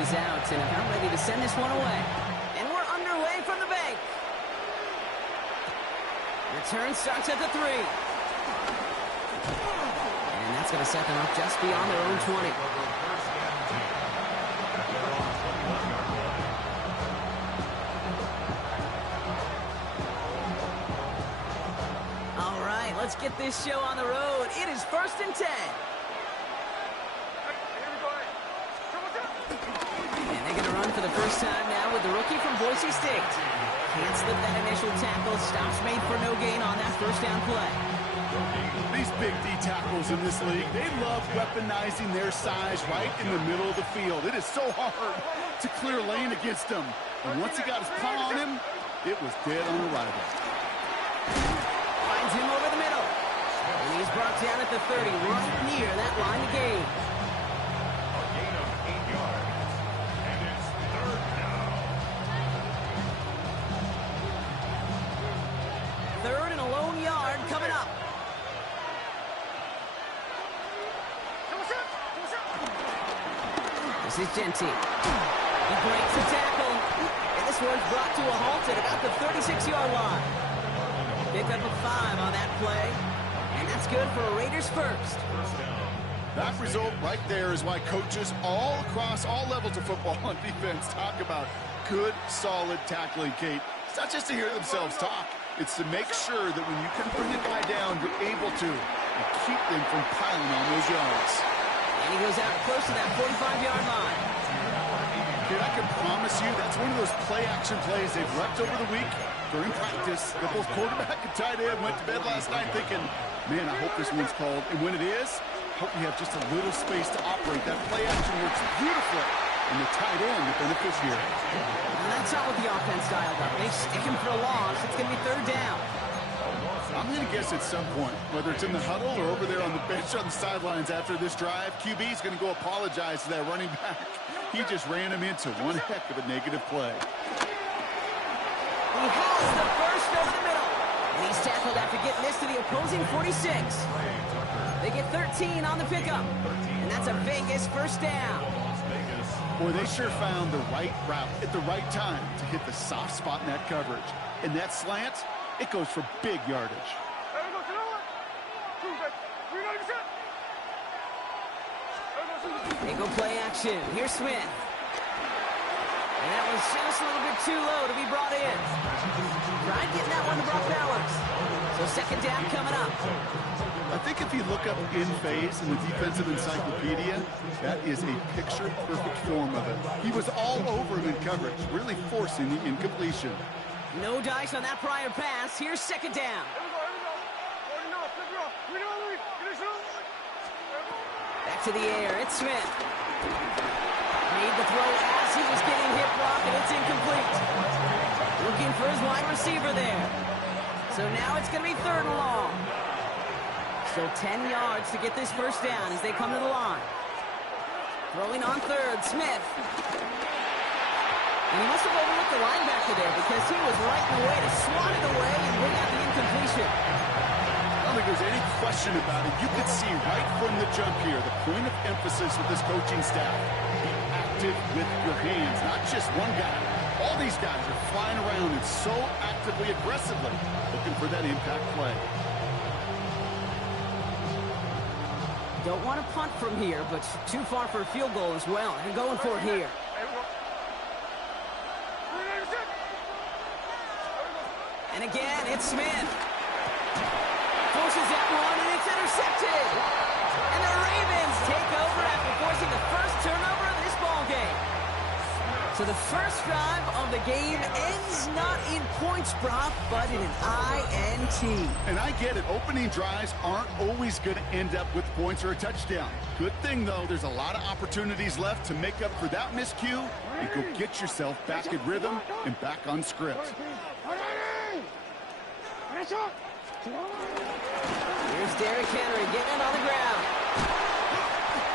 is out and about ready to send this one away. And we're underway from the bank. Return starts at the 3. And that's going to set them up just beyond their own 20. All right, let's get this show on the road. It is 1st and 10. And they're going to run for the first time now with the rookie from Boise State. Can't slip that initial tackle. Stops made for no gain on that first down play. These big D tackles in this league, they love weaponizing their size right in the middle of the field. It is so hard to clear lane against them. And once he got his paw on him, it was dead on arrival. Finds him over the middle. And he's brought down at the 30, right near that line of gain. A gain of 8 yards. And it's 3rd down. 3rd and a lone yard coming up. This is Genty. He breaks the tackle. And this one's brought to a halt at about the 36-yard line. Pick up a 5 on that play. And that's good for a Raiders first. That result right there is why coaches all across all levels of football and defense talk about good, solid tackling, Kate. It's not just to hear themselves talk. It's to make sure that when you can bring a guy down, you're able to and keep them from piling on those yards. And he goes out close to that 45-yard line. Kate, I can promise you that's one of those play-action plays they've repped over the week during practice. That both quarterback and tight end went to bed last night thinking, man, I hope this one's called. And when it is, I hope you have just a little space to operate. That play-action works beautifully. And the tight end, the beneficiary. And that's not what the offense dialed up. They stick him for a loss. It's going to be 3rd down. I'm going to guess at some point, whether it's in the huddle or over there on the bench on the sidelines after this drive, QB is going to go apologize to that running back. He just ran him into one heck of a negative play. He has the first over the middle. And he's tackled after getting this to the opposing 46. They get 13 on the pickup. And that's a Vegas first down. Boy, they sure found the right route at the right time to hit the soft spot in that coverage. And that slant, it goes for big yardage. They go play action. Here's Smith. And that was just a little bit too low to be brought in. Tried getting that one to Brock Bowers. So 2nd down coming up. I think if you look up in phase in the defensive encyclopedia, that is a picture-perfect form of it. He was all over him in coverage, really forcing the incompletion. No dice on that prior pass. Here's 2nd down. Back to the air. It's Smith. Made the throw as he was getting hit blocked, and it's incomplete. Looking for his wide receiver there. So now it's going to be 3rd and long. So 10 yards to get this first down as they come to the line. Throwing on 3rd, Smith. And he must have overlooked the linebacker there because he was right in the way to swat it away and bring out the incompletion. I don't think there's any question about it. You could see right from the jump here, the point of emphasis with this coaching staff. Be active with your hands, not just one guy. All these guys are flying around and so actively, aggressively looking for that impact play. Don't want to punt from here, but too far for a field goal as well. And going for it here. And again, it's Smith. Forces that one, and it's intercepted. And the Ravens take over after forcing the first turnover of this ball game. So the first drive of the game ends not in points, Brock, but in an INT. And I get it. Opening drives aren't always going to end up with points or a touchdown. Good thing, though, there's a lot of opportunities left to make up for that miscue and go get yourself back in rhythm and back on script. Here's Derrick Henry getting it on the ground.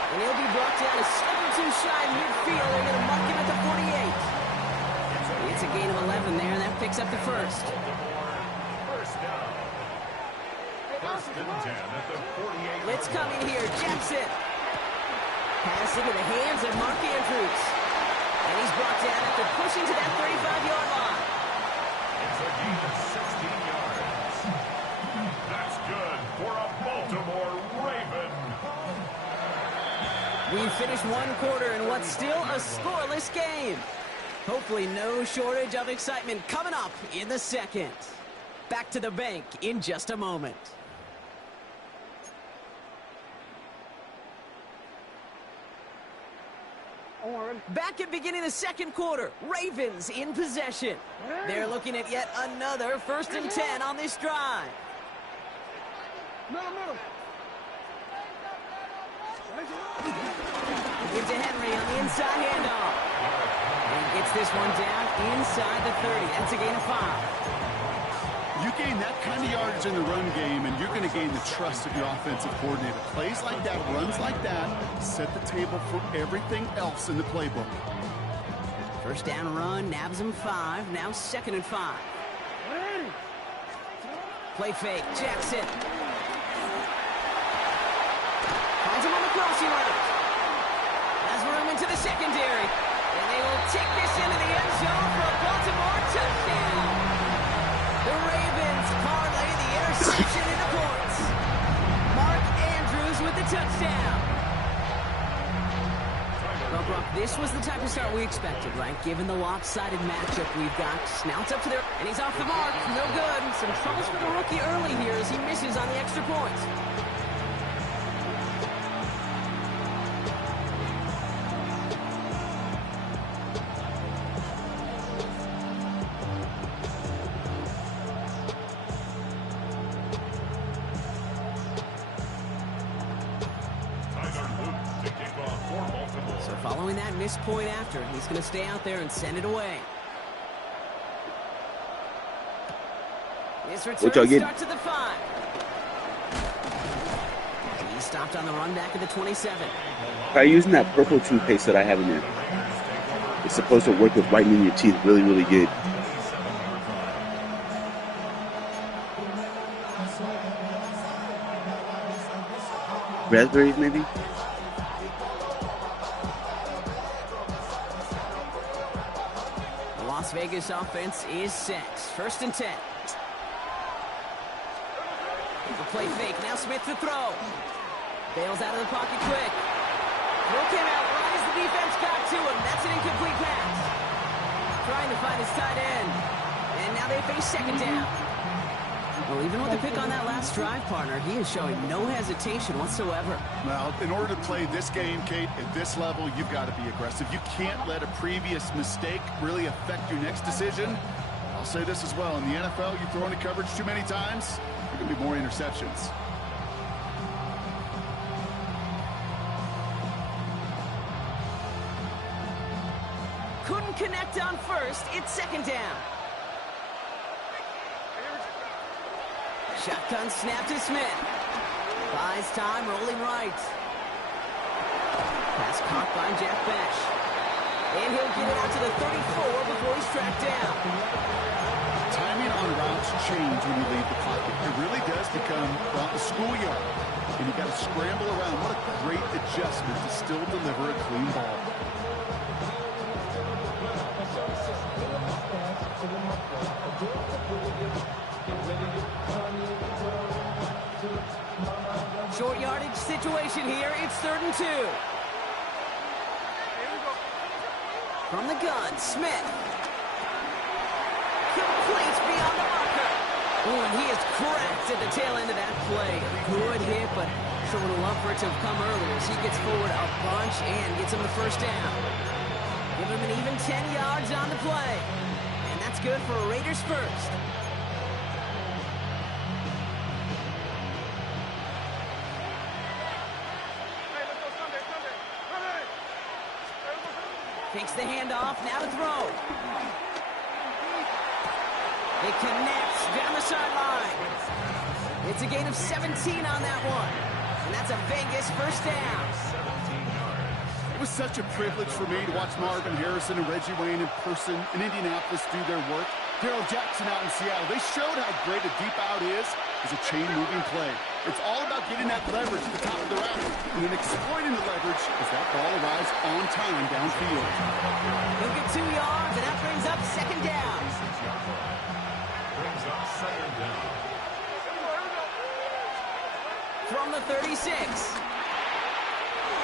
And he'll be brought down a step or two shy midfield. They're going to mark him at the 48. It's a gain of 11 there, and that picks up the first. First down. 1st and 10 at the 48. Blitz coming here. Jackson. Pass into the hands of Mark Andrews. And he's brought down after pushing to that 35-yard line. It's a gain of 16 yards. That's good for a Baltimore Raven. We finished one quarter in what's still a scoreless game. Hopefully no shortage of excitement coming up in the second. Back to the bank in just a moment. Back at beginning of the second quarter, Ravens in possession. They're looking at yet another 1st and 10 on this drive. Into Henry on the inside handoff. And gets this one down inside the 30. That's a gain of 5. You gain that kind of yardage in the run game, and you're going to gain the trust of your offensive coordinator. Plays like that, runs like that, set the table for everything else in the playbook. First down run, nabs him 5. Now 2nd and 5. Play fake, Jackson. Finds him on the crossing route. Has room into the secondary. And they will take this into the end zone for a Baltimore touchdown. The Ravens parlay the interception into points. Mark Andrews with the touchdown. Well, Brock, this was the type of start we expected, right? Given the lopsided matchup we've got. Now it's up to their... And he's off the mark. No good. Some troubles for the rookie early here as he misses on the extra points. Following that missed point after, he's going to stay out there and send it away. This return starts at the 5. He stopped on the run back at the 27. Try using that purple toothpaste that I have in there. It's supposed to work with whitening your teeth really, really good. Raspberries, maybe? Las Vegas offense is set. 1st and 10. The play fake. Now Smith to throw. Bails out of the pocket quick. Throw came out right as the defense got to him. That's an incomplete pass. Trying to find his tight end. And now they face 2nd down. Well, even with the pick on that last drive, partner, he is showing no hesitation whatsoever. Well, in order to play this game, Kate, at this level, you've got to be aggressive. You can't let a previous mistake really affect your next decision. I'll say this as well. In the NFL, you throw into coverage too many times, there can be more interceptions. Couldn't connect on 1st. It's 2nd down. Shotgun snap to Smith. Buys time, rolling right. Pass caught by Jack Besh. And he'll get it out to the 34 before he's tracked down. Timing on routes change when you leave the pocket. It really does become about the schoolyard. And you got to scramble around. What a great adjustment to still deliver a clean ball. Short yardage situation here. It's 3rd and 2. From the gun, Smith. Completes beyond the marker. Oh, and he is cracked at the tail end of that play. Good hit, but sure would have loved for it to have come earlier as he gets forward a bunch and gets him the 1st down. Give him an even 10 yards on the play. And that's good for a Raiders 1st. Takes the handoff, now to throw. It connects down the sideline. It's a gain of 17 on that one. And that's a Vegas 1st down. It was such a privilege for me to watch Marvin Harrison and Reggie Wayne in person in Indianapolis do their work. Darrell Jackson out in Seattle. They showed how great a deep out is as a chain-moving play. It's all about getting that leverage at the top of the route and then exploiting the leverage as that ball arrives on time downfield. He'll get 2 yards, and that brings up second down. Brings up second down. From the 36.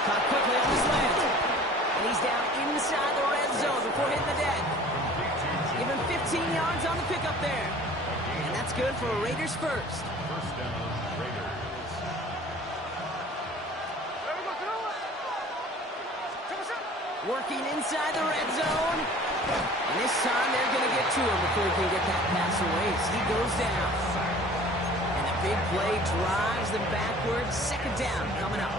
Caught quickly on the slant. And he's down inside the red zone before hitting the deck. Give him 15 yards on the pickup there. And that's good for a Raiders first. First down, Raiders. Working inside the red zone. And this time they're going to get to him before he can get that pass away. So he goes down. And the big play drives them backwards. Second down coming up.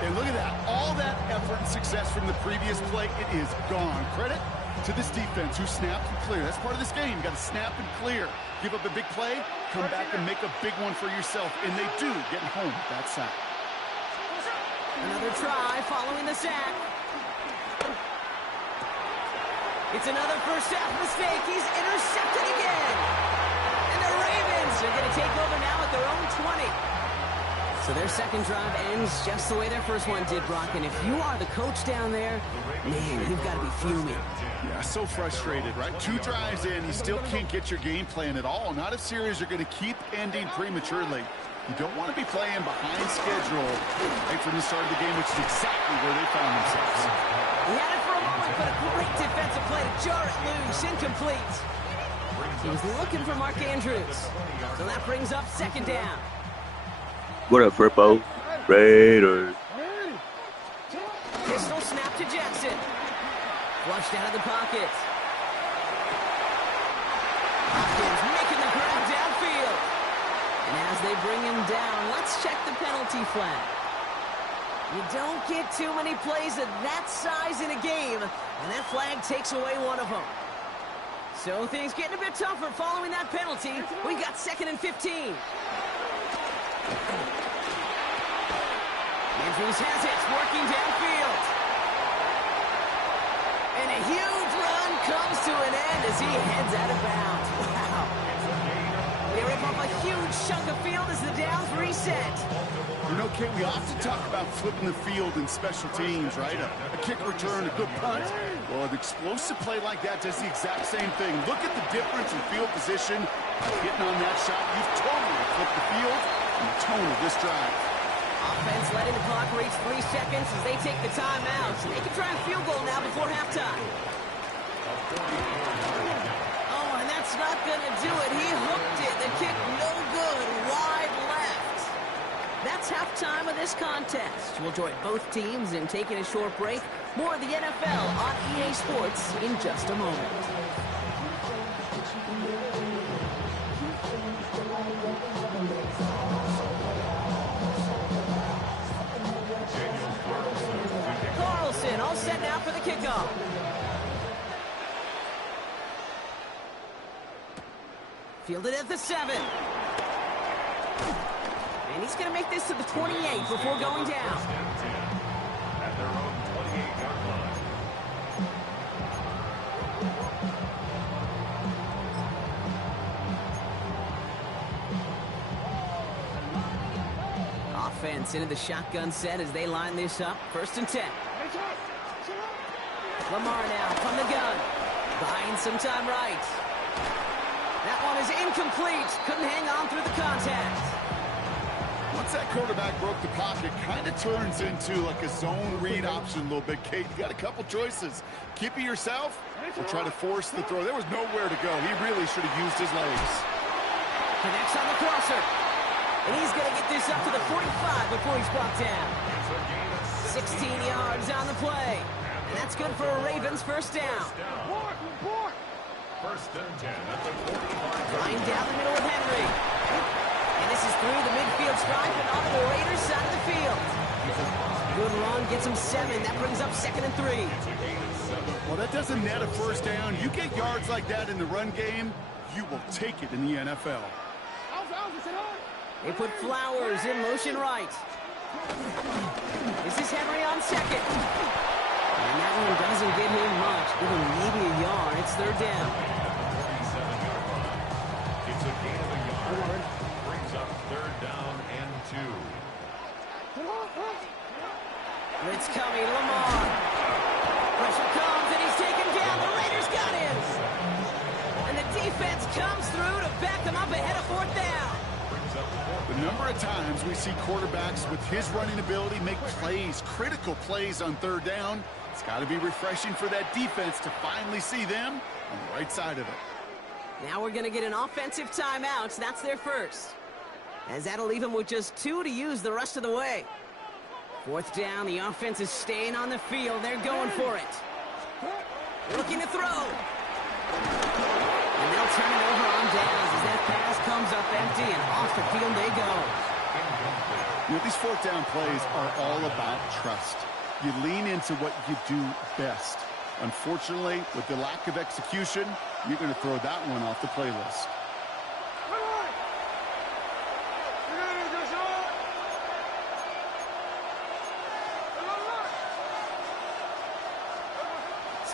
And look at that. All that effort and success from the previous play, it is gone. Credit to this defense who snapped and cleared. That's part of this game. You got to snap and clear. Give up a big play, come back and make a big one for yourself. And they do, getting home that sack. Another try following the sack. It's another first half mistake. He's intercepted again. And the Ravens are going to take over now at their own 20. So their second drive ends just the way their first one did, Brock. And if you are the coach down there, man, you've got to be fuming. Yeah, so frustrated, right? 2 drives in, you still can't get your game plan at all. Not if series are going to keep ending prematurely. You don't want to be playing behind schedule right from the start of the game, which is exactly where they found themselves. He had it for a moment, but a great defensive play to jar it loose. Incomplete. He was looking for Mark Andrews. So that brings up second down. What up, Frippo? Raiders. Pistol snap to Jackson. Flushed out of the pocket. Hopkins making the grab downfield. And as they bring him down, let's check the penalty flag. You don't get too many plays of that size in a game, and that flag takes away one of them. So things getting a bit tougher following that penalty. We got 2nd and 15. Andrews has it, working downfield. And a huge run comes to an end as he heads out of bounds. Wow. They rip off a huge chunk of field as the downs reset. You know, Kate, we often talk about flipping the field in special teams, right? A kick return, a good punt. Well, an explosive play like that does the exact same thing. Look at the difference in field position. Getting on that shot, you've totally flipped the field and the tone of this drive. Offense letting the clock reach 3 seconds as they take the timeout. So they can try a field goal now before halftime. Oh, and that's not going to do it. He hooked it. The kick no good. Wide left. That's halftime of this contest. We'll join both teams in taking a short break. More of the NFL on EA Sports in just a moment. Carlson all set now for the kickoff. Fielded at the 7. And he's going to make this to the 28 before going down. At their own 28-yard line. Offense into the shotgun set as they line this up. 1st and 10. Lamar now from the gun. Buying some time right. That one is incomplete. Couldn't hang on through the contact. Once that quarterback broke the pocket, kind of turns into like a zone read option a little bit, Kate. You got a couple choices. Keep it yourself or try to force the throw. There was nowhere to go. He really should have used his legs. Connects on the crosser. And he's going to get this up to the 45 before he's brought down. 16 yards on the play. And that's good for a Ravens first down. First and 10 at the 45. Line down the middle with Henry. And this is through the midfield stripe and onto the Raiders side of the field. Good run, gets him 7. That brings up 2nd and 3. Well, that doesn't net a first down. You get yards like that in the run game, you will take it in the NFL. They put Flowers in motion right. This is Henry on 2nd. And that one doesn't get him much. Give him maybe a yard. It's 3rd down. It's a gain of a yard. Brings up 3rd down and It's coming, Lamar. Pressure comes, and he's taken down. The Raiders got him. And the defense comes through to back them up ahead of fourth down. The number of times we see quarterbacks with his running ability make plays, critical plays on third down, it's got to be refreshing for that defense to finally see them on the right side of it. Now we're going to get an offensive timeout. That's their first. As that'll leave them with just 2 to use the rest of the way. Fourth down, the offense is staying on the field. They're going for it. Looking to throw. And they'll turn it over on downs as that pass comes up empty, and off the field they go. You know, these fourth down plays are all about trust. You lean into what you do best. Unfortunately, with the lack of execution, you're going to throw that one off the playlist.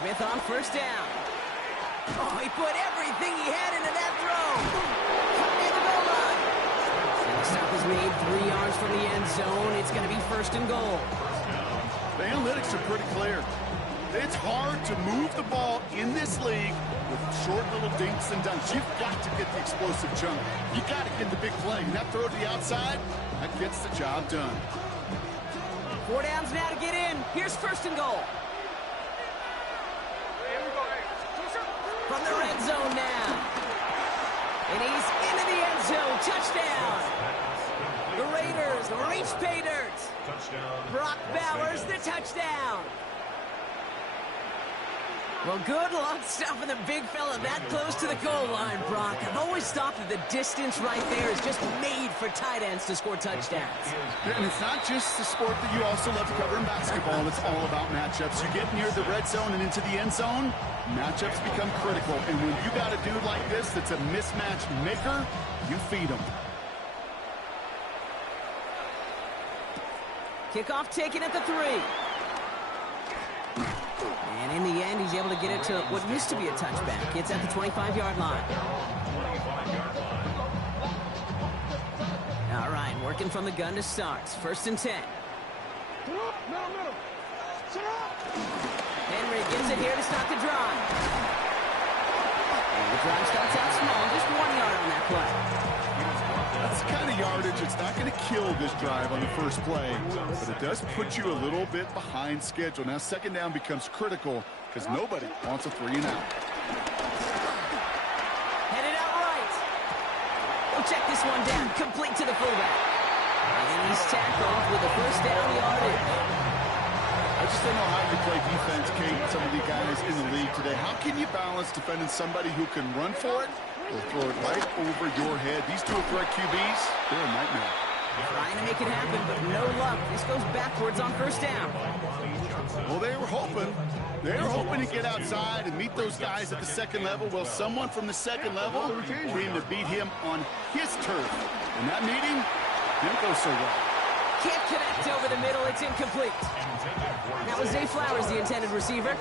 Smith on first down. Oh, he put everything he had into that throw. Cut near the goal line. The stop is made 3 yards from the end zone. It's going to be first and goal. The analytics are pretty clear. It's hard to move the ball in this league with short little dinks and dunks. You've got to get the explosive chunk. You've got to get the big play. And that throw to the outside, that gets the job done. 4 downs now to get in. Here's first and goal. From the red zone now. And he's into the end zone. Touchdown. The Raiders reach pay dirt. Brock Bowers, the touchdown. Well, good luck stopping the big fella that close to the goal line, Brock. I've always thought that the distance right there is just made for tight ends to score touchdowns. And it's not just the sport that you also love to cover in basketball. It's all about matchups. You get near the red zone and into the end zone, matchups become critical. And when you got a dude like this that's a mismatch maker, you feed him. Kickoff taken at the 3. And in the end, he's able to get it to what used to be a touchback. It's at the 25-yard line. All right, working from the gun to start. First and 10. Henry gets it here to start the drive. And the drive starts out small, just 1 yard on that play. That's the kind of yardage. It's not going to kill this drive on the first play, but it does put you a little bit behind schedule. Now, second down becomes critical because nobody wants a 3 and out. Headed out right. We'll check this one down. Complete to the fullback. And he's tackled with the first down yardage. I just don't know how you play defense, Kate, some of the guys in the league today. How can you balance defending somebody who can run for it or throw it right over your head? These dual threat QBs, they're a nightmare. Trying to make it happen, but no luck. This goes backwards on first down. Well, they were hoping to get outside and meet those guys at the second level. Well, someone from the second level came to beat him on his turf. And that meeting didn't go so well. Can't connect over the middle. It's incomplete. That was Zay Flowers, the intended receiver.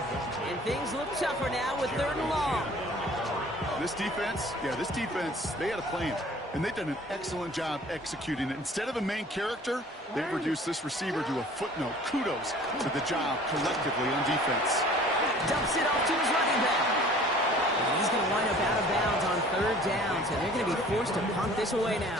And things look tougher now with 3rd and long. This defense, they had a plan. And they've done an excellent job executing it. Instead of a main character, they've reduced this receiver to a footnote. Kudos to the job collectively on defense. Dumps it off to his running back. And he's going to wind up out of bounds on 3rd down, so they're going to be forced to punt this away now.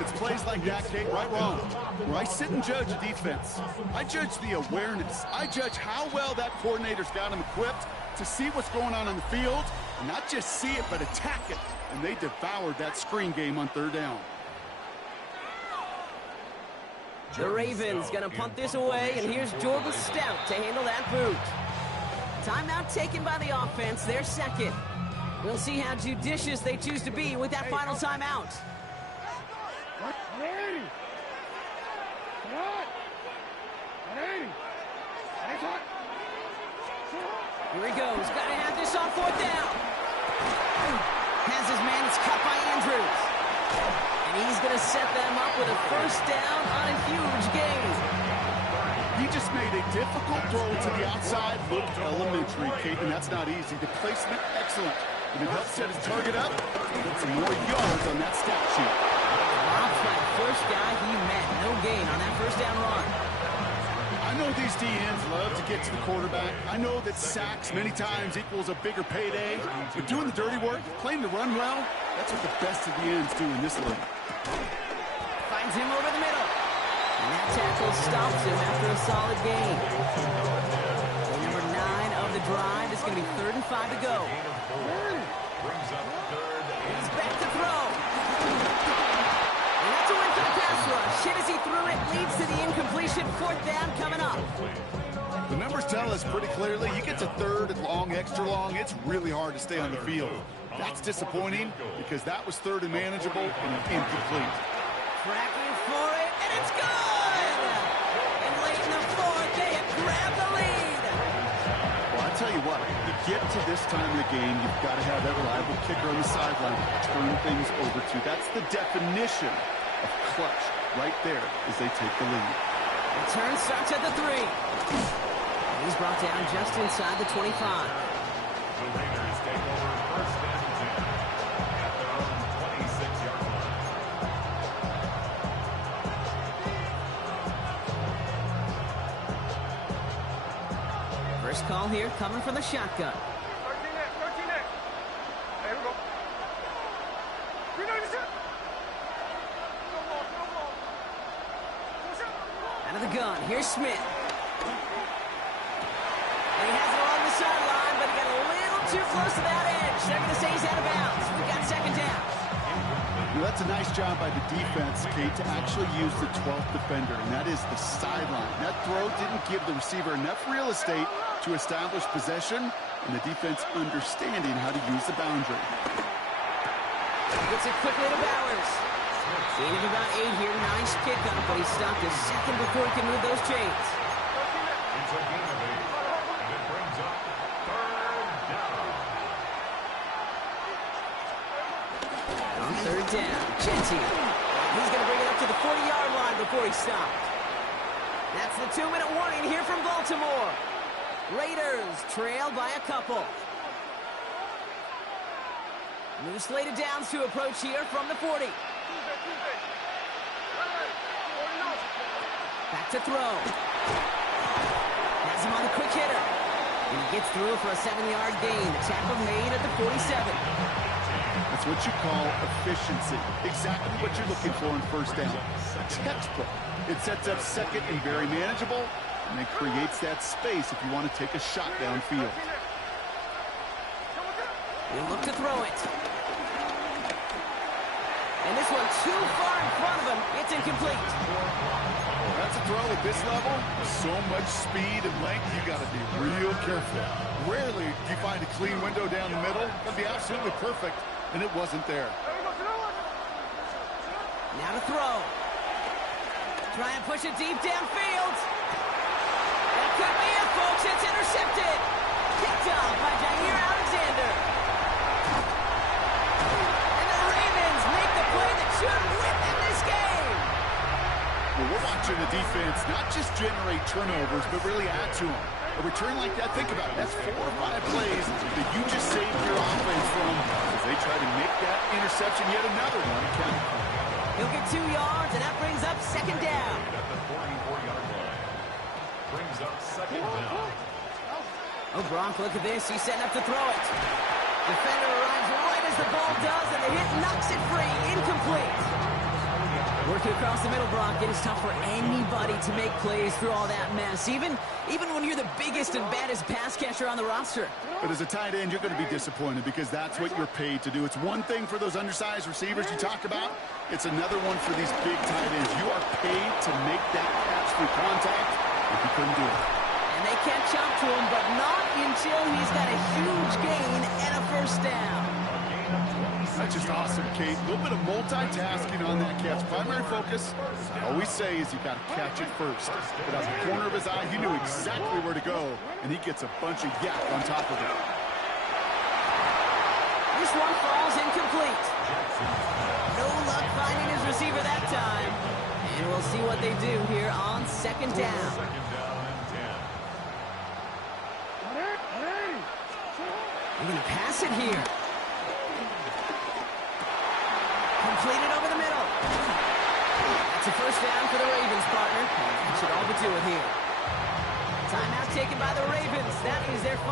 It's plays like that, Kate, right wrong, where I sit and judge a defense. I judge the awareness. I judge how well that coordinator's got him equipped to see what's going on the field, and not just see it, but attack it. And they devoured that screen game on 3rd down. The Ravens going to punt this away, and here's Jordan Stout to handle that boot. Timeout taken by the offense, their second. We'll see how judicious they choose to be with that final timeout. Here he goes. Got to have this on 4th down. Has his man. It's cut by Andrews. And he's going to set them up with a first down on a huge gain. He just made a difficult throw to the outside. Looked elementary, Kate, and that's not easy. The placement, excellent. And it helps set his target up. Get some more yards on that stat sheet. Drops by 4 first guy he met. No gain on that first down run. I know these DNs love to get to the quarterback. I know that sacks many times equals a bigger payday. But doing the dirty work, playing the run well, that's what the best of the ends do in this league. Finds him over the middle. And that tackle stops him after a solid gain. So number 9 of the drive. It's going to be 3rd and 5 to go. He's back to throw. And that's a win for the pass rush. Hit as he threw it, leads to the incompletion. 4th down coming up. The numbers tell us pretty clearly, you get to 3rd and long, extra long, it's really hard to stay on the field. That's disappointing because that was 3rd and manageable and incomplete. Cracking for it, and it's good! And late in the 4th, they have grabbed the lead. Well, I tell you what, you get to this time of the game, you've got to have that reliable kicker on the sideline to turn things over to. That's the definition of clutch right there as they take the lead. Return starts at the 3. He's brought down just inside the 25. The Raiders take over 1st and 10 at their own 26-yard line. First call here coming from the shotgun. 13X. There we go. Out of the gun, here's Smith. And he has it along the sideline, but he got a little too close to that edge. They're going to say he's out of bounds. We've got 2nd down. Well, that's a nice job by the defense, Kate, to actually use the 12th defender, and that is the sideline. That throw didn't give the receiver enough real estate to establish possession, and the defense understanding how to use the boundary. Gets it quickly to Bowers. Gain of about 8 here. Nice pickup, but he stopped a second before he can move those chains. It's a gain of 8, and it brings up 3rd down. On 3rd down, Chinty. He's going to bring it up to the 40-yard line before he stopped. That's the 2-minute warning here from Baltimore. Raiders trail by a couple. New slated downs to approach here from the 40. Back to throw. Has him on the quick hitter. And he gets through for a 7-yard gain. The tackle made at the 47. That's what you call efficiency. Exactly what you're looking for in 1st down. A textbook. It sets up 2nd and very manageable, and it creates that space if you want to take a shot downfield. He'll look to throw it. And this one too far in front of him. It's incomplete. That's a throw at this level. With so much speed and length, you got to be real careful. Rarely do you find a clean window down the middle. That'd be absolutely perfect, and it wasn't there. Now to throw. Try and push it deep downfield. That could be it, folks. It's intercepted. Picked off by Jair Alexander. And the Ravens make the play that should win them this game. Well, we're watching the defense not just generate turnovers, but really add to them. A return like that, think about it. That's 4 or 5 plays that you just saved your offense from as they try to make that interception yet another one count. He'll get 2 yards, and that brings up 2nd down. At the 44-yard line. Brings up 2nd down. Oh, Gronk, look at this. He's setting up to throw it. Defender arrives right as the ball does, and the hit knocks it free. Incomplete. Working across the middle, Gronk. It is tough for anybody to make plays through all that mess, even when you're the biggest and baddest pass catcher on the roster. But as a tight end, you're going to be disappointed because that's what you're paid to do. It's one thing for those undersized receivers you talk about. It's another one for these big tight ends. You are paid to make that catch through contact if you couldn't do it. And they catch up to him, but not until he's got a huge gain and a 1st down. That's just awesome, Kate. A little bit of multitasking on that catch. Primary focus, as I always say, is you got to catch it first. But out the corner of his eye, he knew exactly where to go, and he gets a bunch of yak on top of it. This one falls incomplete. No luck finding his receiver that time. And we'll see what they do here on 2nd down. 2nd down and 10. They're going to pass it here. Completed over the middle. It's a first down for the Ravens, partner. That should all but do it here. Timeout taken by the Ravens. That is their final.